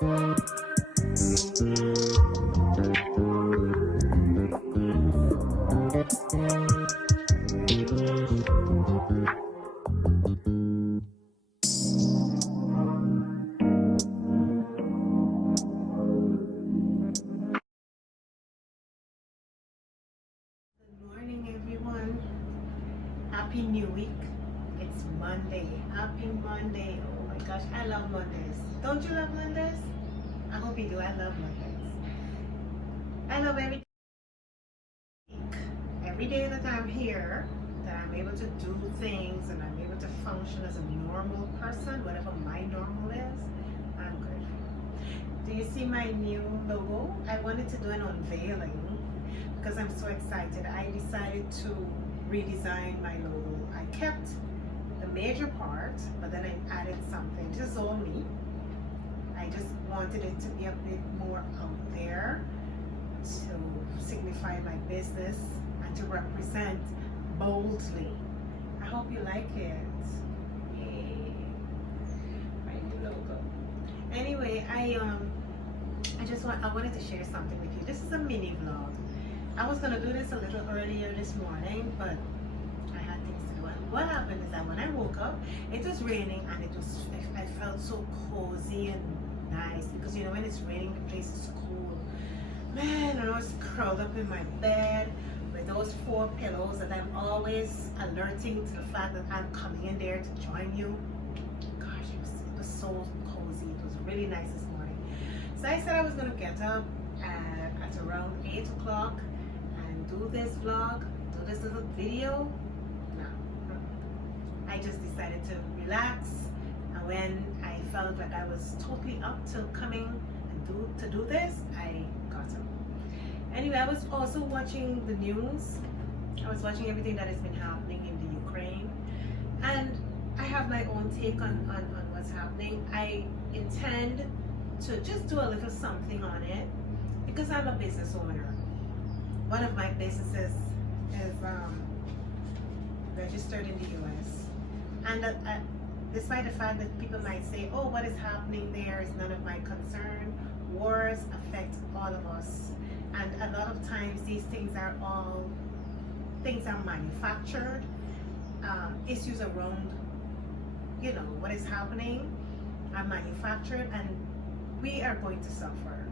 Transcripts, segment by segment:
Morning, everyone. Happy New Week. It's Monday. Happy Monday. Oh my gosh, I love Mondays. Don't you love Mondays? I hope you do. I love Mondays. I love every week. Every day that I'm here, that I'm able to do things and I'm able to function as a normal person, whatever my normal is, I'm grateful. Do you see my new logo? I wanted to do an unveiling because I'm so excited. I decided to redesign my logo. I kept the major part, but then I added something. This is all me. I just wanted it to be a bit more out there to signify my business and to represent boldly. I hope you like it. Yay. My new logo. Anyway, I wanted to share something with you. This is a mini vlog. I was gonna do this a little earlier this morning, but I had things to do. And what happened is that when I woke up, it was raining and I felt so cozy and nice because you know when it's raining, the place is cool. Man, and I was curled up in my bed with those 4 pillows, and I'm always alerting to the fact that I'm coming in there to join you. Gosh, it was so cozy. It was really nice this morning. So I said I was gonna get up at around 8 o'clock and do this vlog, do this little video. No, I just decided to relax, and when I felt like I was totally up to coming and to do this, I got up. Anyway, I was also watching the news. I was watching everything that has been happening in the Ukraine, and I have my own take on what's happening. I intend to just do a little something on it because I'm a business owner. One of my businesses is registered in the US, and despite the fact that people might say, oh, what is happening there is none of my concern, wars affect all of us, and a lot of times these things are manufactured. Issues around what is happening are manufactured, and we are going to suffer.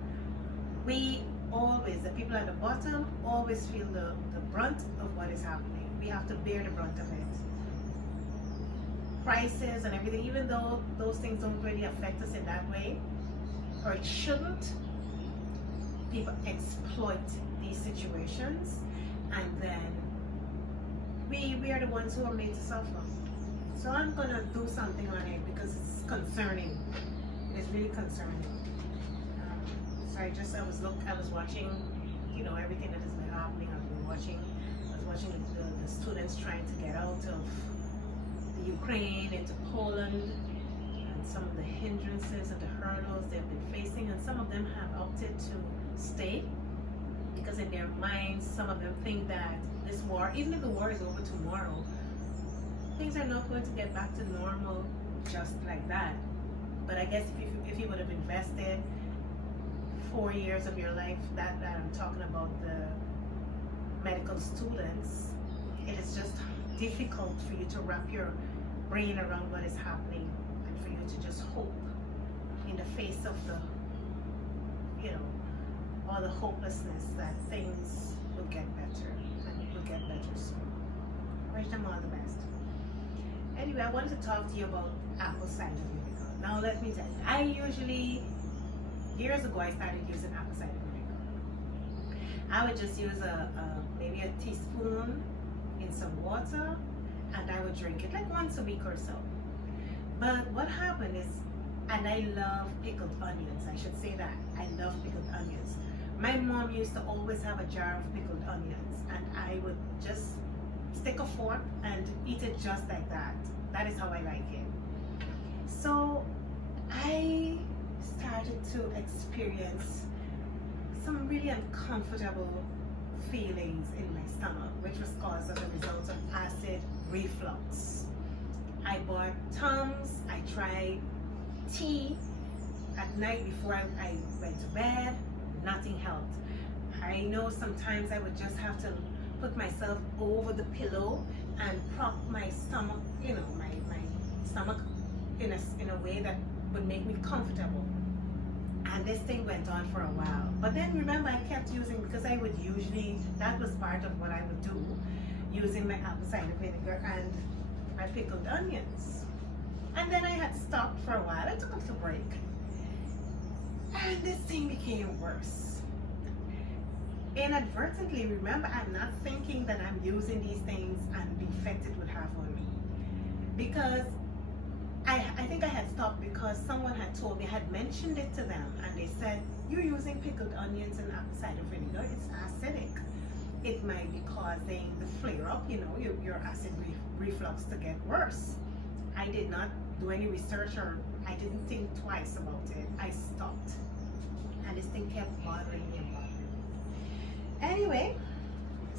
We always, the people at the bottom, always feel the brunt of what is happening. We have to bear the brunt of it. Prices and everything, even though those things don't really affect us in that way, or it shouldn't, people exploit these situations, and then we are the ones who are made to suffer. So I'm gonna do something on it because it's concerning. It is really concerning. So I was watching, everything that has been happening. I was watching the students trying to get out of the Ukraine into Poland, and some of the hindrances and the hurdles they've been facing, and some of them have opted to stay because in their minds, some of them think that this war, even if the war is over tomorrow, things are not going to get back to normal just like that. But I guess if you would have invested 4 years of your life, that I'm talking about the medical students, it is just difficult for you to wrap your brain around what is happening, and for you to just hope in the face of all the hopelessness that things will get better, and it will get better soon. I wish them all the best. Anyway, I wanted to talk to you about apple cider vinegar. Now let me tell you, years ago I started using apple cider vinegar. I would just use maybe a teaspoon in some water, and I would drink it like once a week or so. But what happened is, and I love pickled onions, I should say that. I love pickled onions. My mom used to always have a jar of pickled onions, and I would just stick a fork and eat it just like that. That is how I like it. So I started to experience some really uncomfortable feelings in my stomach, which was caused as a result of acid reflux. I bought Tums, I tried tea, at night before I went to bed, nothing helped. I know sometimes I would just have to put myself over the pillow and prop my stomach, my stomach in a way that would make me comfortable. And this thing went on for a while. But then remember, I kept using, because I would usually, that was part of what I would do, using my apple cider vinegar and my pickled onions. And then I had stopped for a while. I took a little break. And this thing became worse. Inadvertently, remember, I'm not thinking that I'm using these things and the effect it would have on me. Because I think I had stopped because someone had told me, I had mentioned it to them, and they said, you're using pickled onions and apple cider vinegar, it's acidic. It might be causing the flare up, your acid reflux to get worse. I did not do any research, or I didn't think twice about it. I stopped. And this thing kept bothering me and bothering me. Anyway,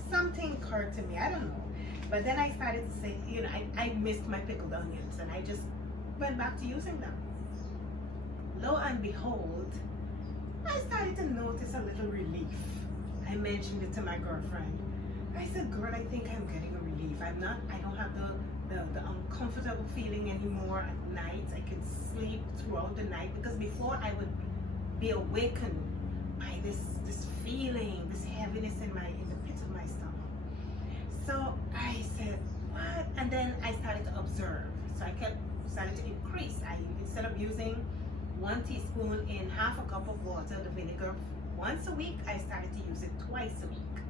something occurred to me, I don't know. But then I started to say, I missed my pickled onions, and I just went back to using them. Lo and behold, I started to notice a little relief. I mentioned it to my girlfriend. I said, girl, I think I'm getting a relief. I don't have the uncomfortable feeling anymore at night. I can sleep throughout the night, because before I would be awakened by this feeling, this heaviness in the pit of my stomach. So I said, what? And then I started to observe. So I started to increase. Instead of using 1 teaspoon in half a cup of water, the vinegar, once a week, I started to use it twice a week.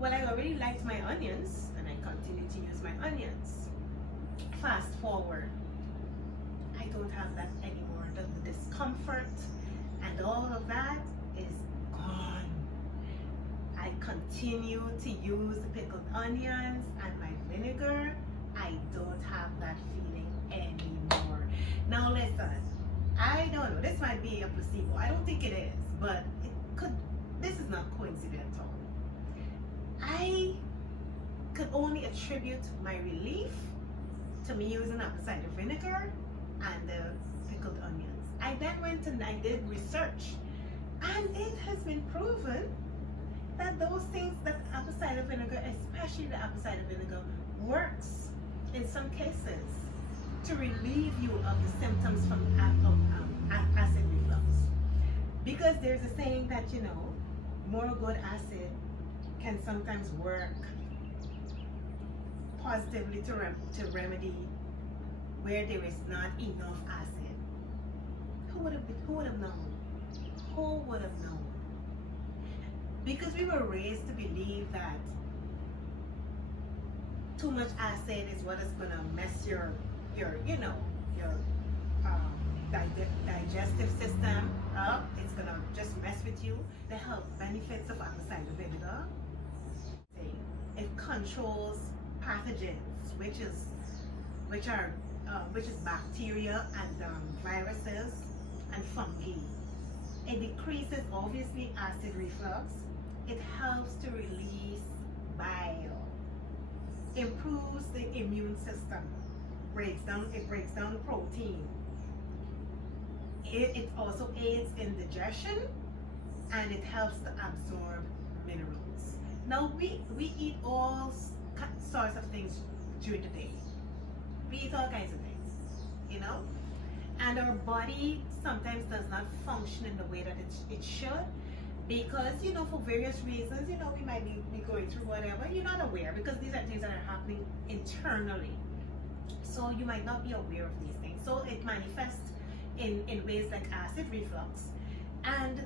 Well, I already liked my onions, and I continued to use my onions. Fast forward, I don't have that anymore. The discomfort and all of that is gone. I continue to use the pickled onions and my vinegar. I don't have that feeling anymore. Now listen, I don't know, this might be a placebo. I don't think it is, but this is not coincidental. I could only attribute my relief to me using apple cider vinegar and the pickled onions. I then went and I did research, and it has been proven that those things, that apple cider vinegar, especially the apple cider vinegar, works in some cases to relieve you of the symptoms from acid reflux. Because there's a saying that, more good acid can sometimes work positively to remedy where there is not enough acid. Who would have known? Who would have known? Because we were raised to believe that too much acid is what is gonna mess your digestive system up. It's gonna just mess with you. The health benefits of apple cider vinegar: it controls pathogens, which is bacteria and viruses and fungi. It decreases, obviously, acid reflux. It helps to release bile. Improves the immune system. It breaks down protein. It also aids in digestion, and it helps to absorb minerals. Now we eat all sorts of things during the day. We eat all kinds of things, and our body sometimes does not function in the way that it should, because for various reasons, we might be going through whatever you're not aware, because these are things that are happening internally, so you might not be aware of these things. So it manifests in ways like acid reflux, and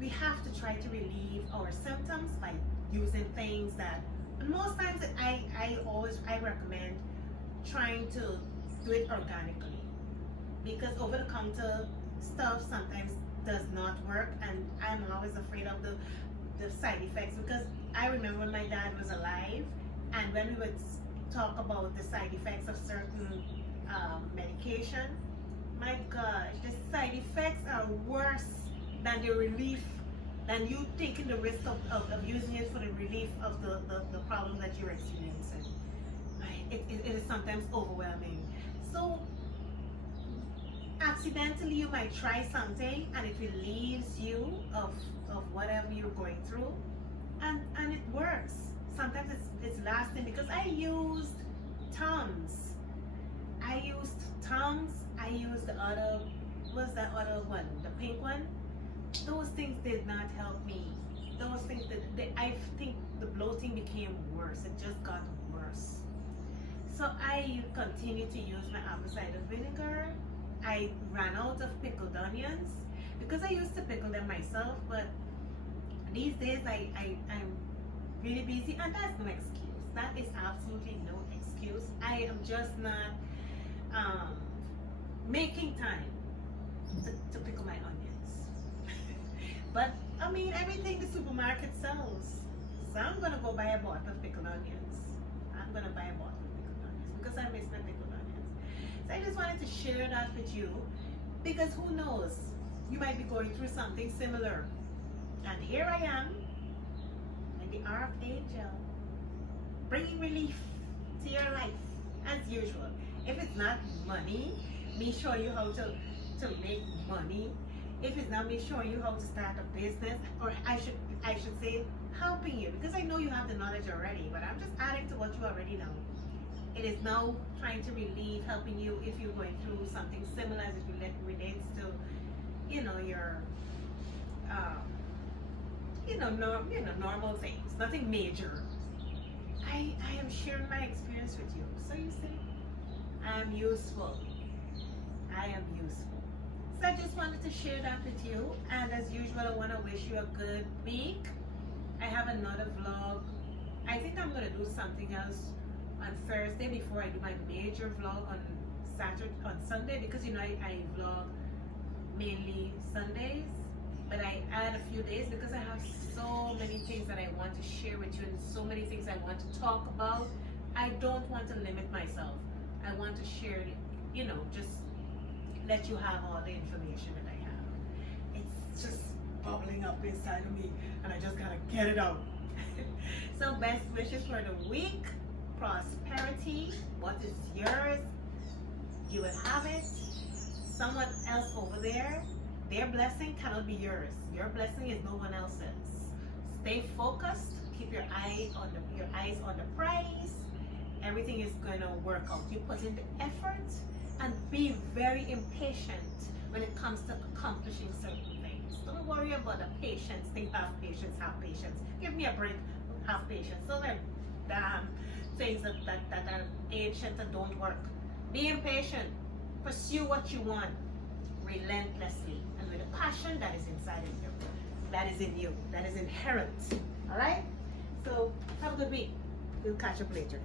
we have to try to relieve our symptoms by using things that, most times I recommend trying to do it organically, because over-the-counter stuff sometimes does not work, and I'm always afraid of the side effects, because I remember when my dad was alive, and when we would talk about the side effects of certain medication, my gosh, the side effects are worse than the relief, than you taking the risk of using it for the relief of the problem that you're experiencing. It is sometimes overwhelming. So accidentally you might try something and it relieves you of whatever you're going through, and it works. Sometimes it's lasting because I used Tums. I used the other, what's that other one? The pink one? Those things did not help me. Those things I think the bloating became worse. It just got worse. So I continued to use my apple cider vinegar. I ran out of pickled onions because I used to pickle them myself, but these days I'm really busy, and that's no excuse. That is absolutely no excuse. I am just not making time to pickle my onions. But I mean, everything the supermarket sells. So I'm gonna go buy a bottle of pickled onions. I'm gonna buy a bottle of pickled onions because I miss my pickled onions. So I just wanted to share that with you because who knows, you might be going through something similar. And here I am, in the archangel, bringing relief to your life as usual. If it's not money, me show you how to make money. If it's not me showing you how to start a business, or I should say helping you, because I know you have the knowledge already, but I'm just adding to what you already know. It is now trying to relieve, helping you if you're going through something similar as it relates to, your, normal things, nothing major. I am sharing my experience with you. So you see, I am useful. I am useful. So I just wanted to share that with you. And as usual, I want to wish you a good week. I have another vlog. I think I'm going to do something else on Thursday before I do my major vlog on Sunday, because I vlog mainly Sundays, but I add a few days because I have so many things that I want to share with you and so many things I want to talk about. I don't want to limit myself. I want to share it, just let you have all the information that I have. It's just bubbling up inside of me and I just gotta get it out. So best wishes for the week. Prosperity. What is yours, you will have it. Someone else over there, their blessing cannot be yours. Your blessing is no one else's. Stay focused. Keep your eyes on the prize. Everything is going to work out. You put in the effort and be very impatient when it comes to accomplishing certain things. Don't worry about the patience. Think have patience, have patience. Give me a break, have patience. Those are damn things that are ancient and don't work. Be impatient. Pursue what you want relentlessly and with a passion that is inside of you. That is in you. That is inherent. All right? So have a good week. We'll catch up later.